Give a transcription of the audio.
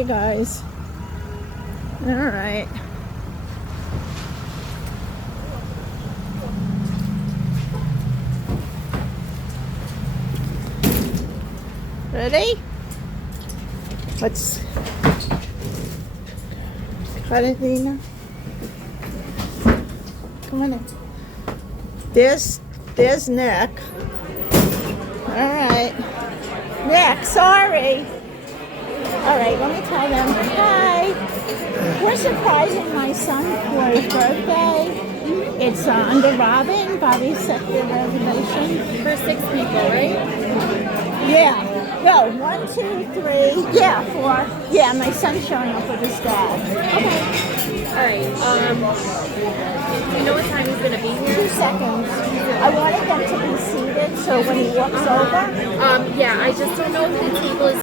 you guys. All right. Ready? Let's cut it, Dina. Come on in. There's Nick. All right. Nick, sorry. All right, let me tell them. Hi. We're surprising my son for his birthday. It's under Robin. Bobby set the reservation. For 6 people, right? Yeah. No, 1, 2, 3. Yeah, 4. Yeah, my son's showing up with his dad. Okay. All right. Do you know what time he's gonna be 2 here? seconds. I wanted them to be seated so when he walks over. Yeah. I just don't know if the table is